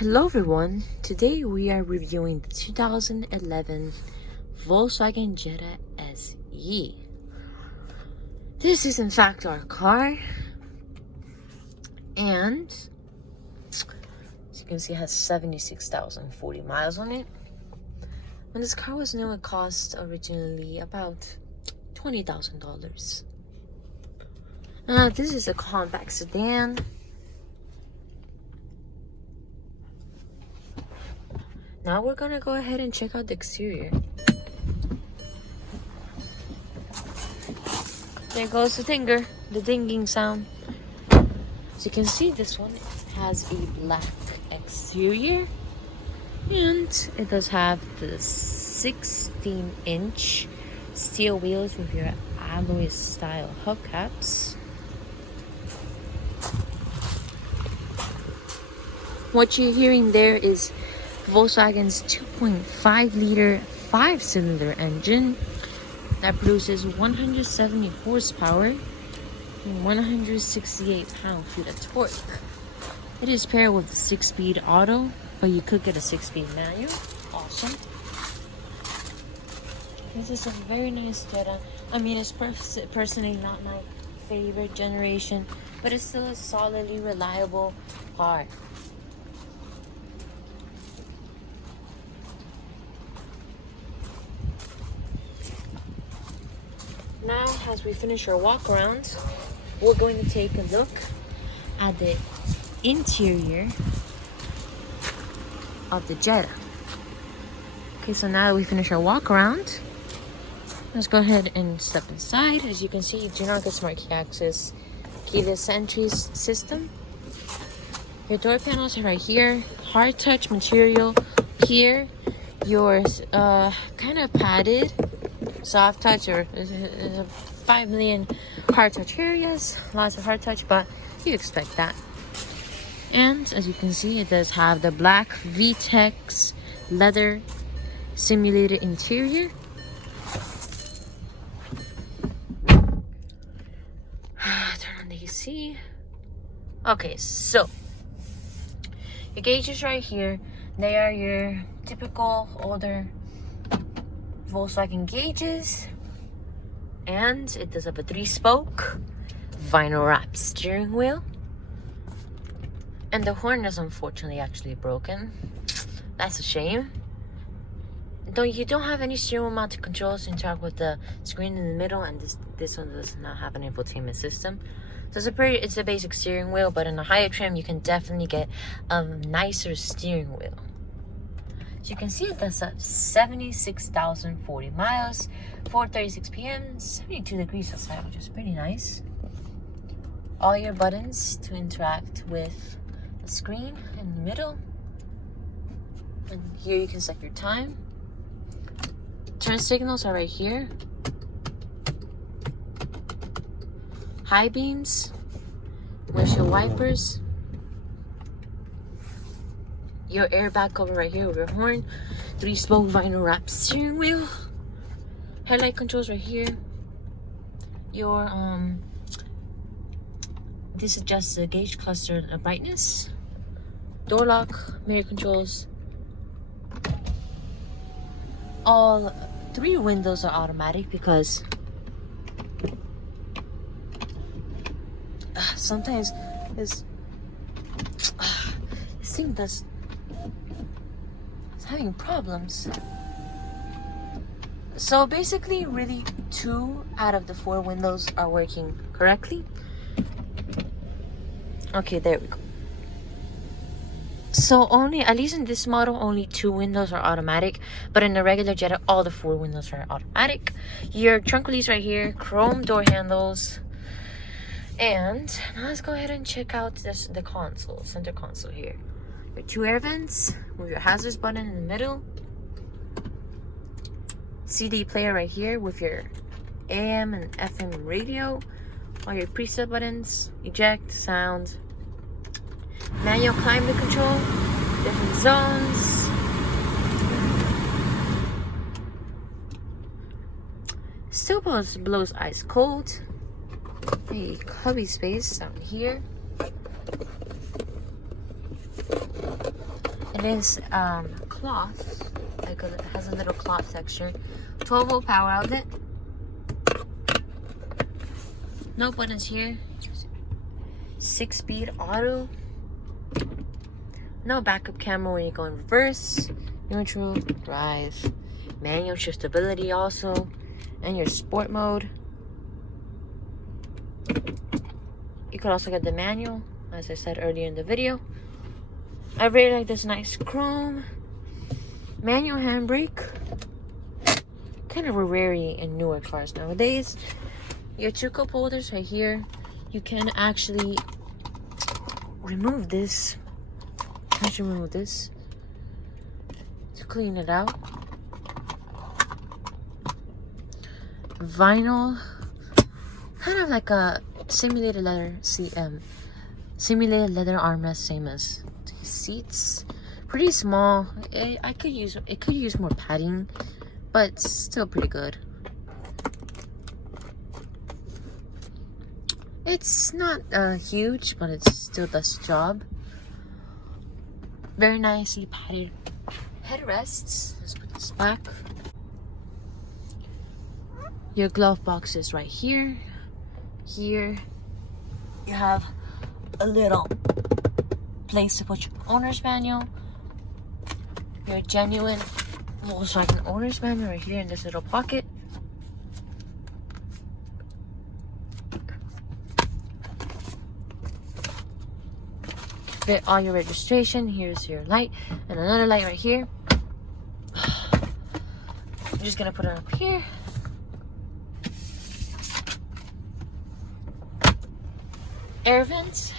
Hello everyone, today we are reviewing the 2011 Volkswagen Jetta SE. This is in fact our car, and as you can see it has 76,040 miles on it. When this car was new, it cost originally about $20,000. This is a compact sedan. Now we're gonna go ahead and check out the exterior. There goes the dinger, the dinging sound. As you can see, this one has a black exterior, and it does have the 16-inch steel wheels with your alloy style hubcaps. What you're hearing there is Volkswagen's 2.5 liter 5-cylinder engine that produces 170 horsepower and 168 pound-feet of torque. It is paired with a 6-speed auto, but you could get a 6-speed manual. Awesome. This is a very nice Jetta. I mean, it's personally not my favorite generation, but it's still a solidly reliable car. Now, as we finish our walk around, we're going to take a look at the interior of the Jetta. Okay, so now that we finish our walk around, let's go ahead and step inside. As you can see, you do not get smart key access, keyless entry system. Your door panels are right here. Hard touch material here. Yours kind of padded. Soft touch, or 5 million hard touch areas, lots of hard touch, but you expect that. And as you can see, it does have the black VTEX leather simulated interior. Turn on the AC. Okay, so your gauges right here. They are your typical older Volkswagen gauges, and it does have a 3-spoke vinyl wrap steering wheel, and the horn is unfortunately actually broken. That's a shame. Though you don't have any steering wheel mounted controls to interact with the screen in the middle, and this one does not have an infotainment system. So it's a basic steering wheel, but in a higher trim you can definitely get a nicer steering wheel. So you can see it does have 76,040 miles, 4:36 p.m., 72 degrees outside, which is pretty nice. All your buttons to interact with the screen in the middle. And here you can set your time. Turn signals are right here. High beams, windshield wipers. Your airbag cover right here with your horn, 3-spoke vinyl wrap steering wheel, headlight controls right here. Your this adjusts the gauge cluster brightness, door lock, mirror controls. All 3 windows are automatic because sometimes this thing does. Having problems. So basically, really 2 out of the 4 windows are working correctly. Okay, there we go. So only, at least in this model, only 2 windows are automatic, but in the regular Jetta, all the 4 windows are automatic. Your trunk release right here, chrome door handles, and now let's go ahead and check out the console, center console here. Your 2 air vents with your hazards button in the middle. CD player right here with your AM and FM radio. All your preset buttons, eject, sound, manual climate control, different zones. Still blows ice cold. A cubby space down here. It is cloth, like it has a little cloth texture. 12-volt power outlet. No buttons here. 6-speed auto. No backup camera when you go in reverse, neutral, drive, manual shiftability also, and your sport mode. You could also get the manual, as I said earlier in the video. I really like this nice chrome manual handbrake. Kind of a rarity in newer cars nowadays. Your 2 cup holders right here. You can actually remove this. I should remove this to clean it out. Vinyl, kind of like a simulated leather simulated leather armrest, same as these seats. Pretty small. It could use more padding, but still pretty good. It's not huge, but it still does the job. Very nicely padded headrests. Let's put this back. Your glove box is right here. Here you have a little place to put your owner's manual. Your genuine Volkswagen owner's manual right here in this little pocket. Get all your registration. Here's your light and another light right here. I'm just gonna put it up here. Air vents,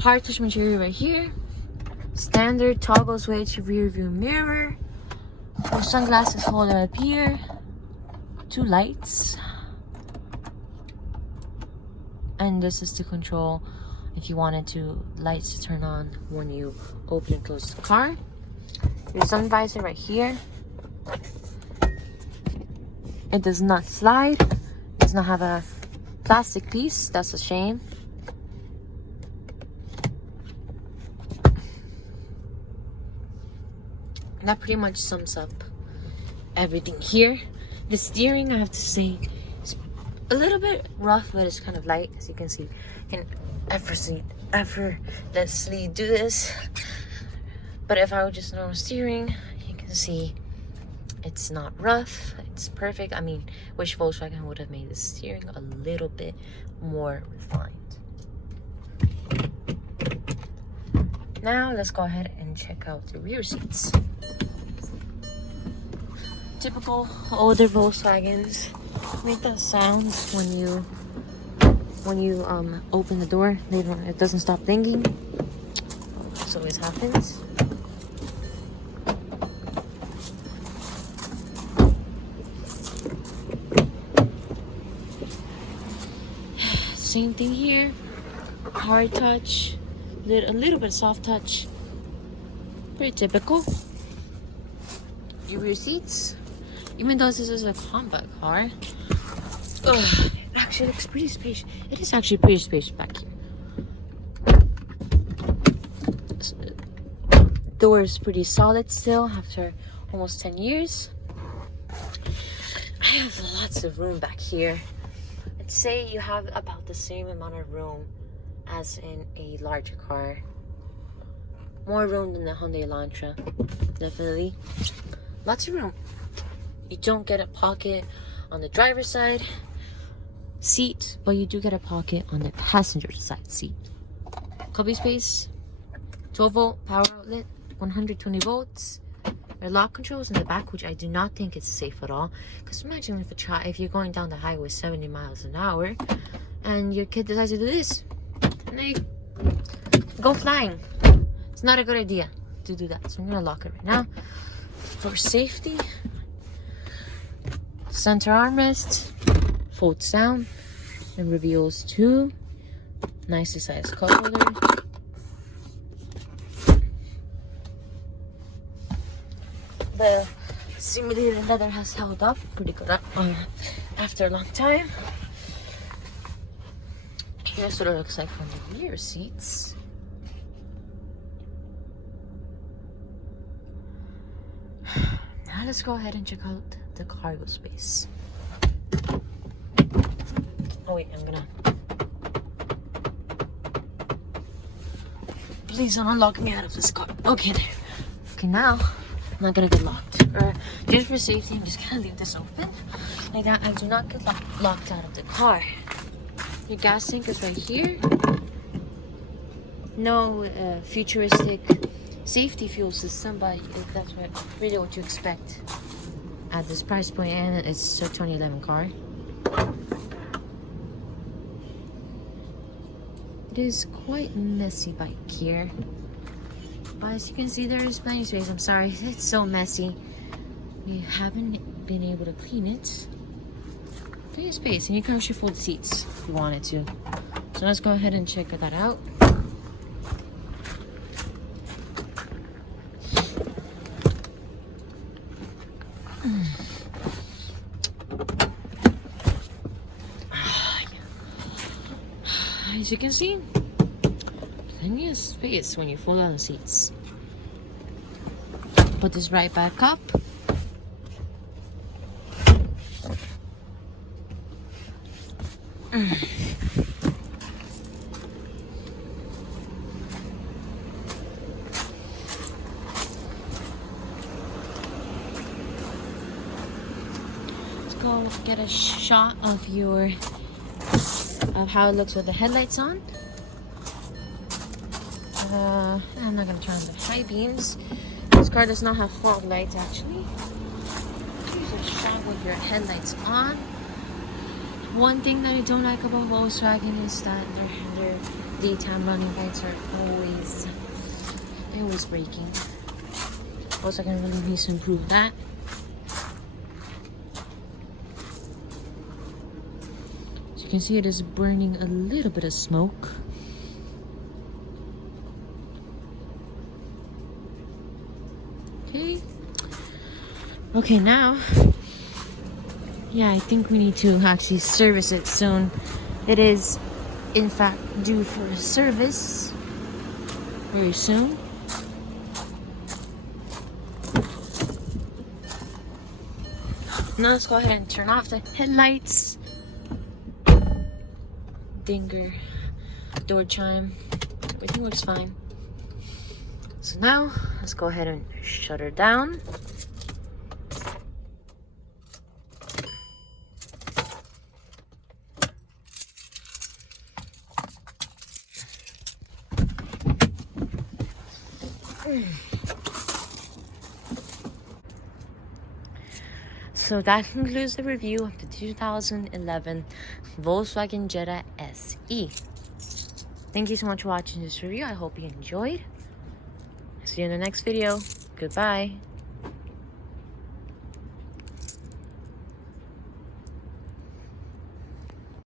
hard touch material right here. Standard toggle switch rear view mirror. Your sunglasses holder up here. 2 lights. And this is to control if you wanted lights to turn on when you open and close the car. Your sun visor right here. It does not slide. It does not have a plastic piece. That's a shame. That pretty much sums up everything here. The steering, I have to say, is a little bit rough, but it's kind of light, as you can see. You can effortlessly do this. But if I would just normal steering, you can see it's not rough. It's perfect. I mean, wish Volkswagen would have made the steering a little bit more refined. Now let's go ahead and check out the rear seats. Typical older Volkswagens make that sound when you open the door. It doesn't stop dinging. This always happens. Same thing here. Hard touch, a little bit of soft touch. Pretty typical. Your rear seats. Even though this is a compact car, it actually looks pretty spacious. It is actually pretty spacious back here. Door is pretty solid still after almost 10 years. I have lots of room back here. I'd say you have about the same amount of room as in a larger car. More room than the Hyundai Elantra, definitely. Lots of room. You don't get a pocket on the driver's side seat, but you do get a pocket on the passenger side seat. Cubby space, 12-volt power outlet, 120 volts. There are lock controls in the back, which I do not think is safe at all. Because imagine if you're going down the highway 70 miles an hour and your kid decides to do this, and they go flying. It's not a good idea to do that. So I'm gonna lock it right now for safety. Center armrest folds down and reveals 2 nicely sized cup holders. The simulated leather has held up pretty good after a long time. Here's what it looks like from the rear seats. Now let's go ahead and check out the cargo space. Oh wait, I'm gonna... Please don't unlock me out of this car. Okay, there. Okay, now I'm not gonna get locked. Or just for safety, I'm just gonna leave this open. Like that, I do not get locked out of the car. Your gas tank is right here. No futuristic safety fuel system, but that's really what you expect at this price point, and it's a 2011 car. It is quite messy back here, but as you can see, there is plenty of space. I'm sorry, it's so messy. We haven't been able to clean it. Plenty of space, and you can actually fold seats if you wanted to. So let's go ahead and check that out. As you can see, plenty of space when you fold down the seats. Put this right back up. Let's go get a shot of how it looks with the headlights on. I'm not gonna turn on the high beams. This car does not have fog lights actually. Here's a shot with your headlights on. One thing that I don't like about Volkswagen is that their daytime running lights are always breaking. Volkswagen really needs to improve that. As you can see, it is burning a little bit of smoke. Okay, now, yeah, I think we need to actually service it soon. It is, in fact, due for a service very soon. Now let's go ahead and turn off the headlights. Dinger, door chime, everything looks fine. So now, let's go ahead and shut her down. So that concludes the review of the 2011 Volkswagen Jetta SE. Thank you so much for watching this review. I hope you enjoyed. See you in the next video. Goodbye.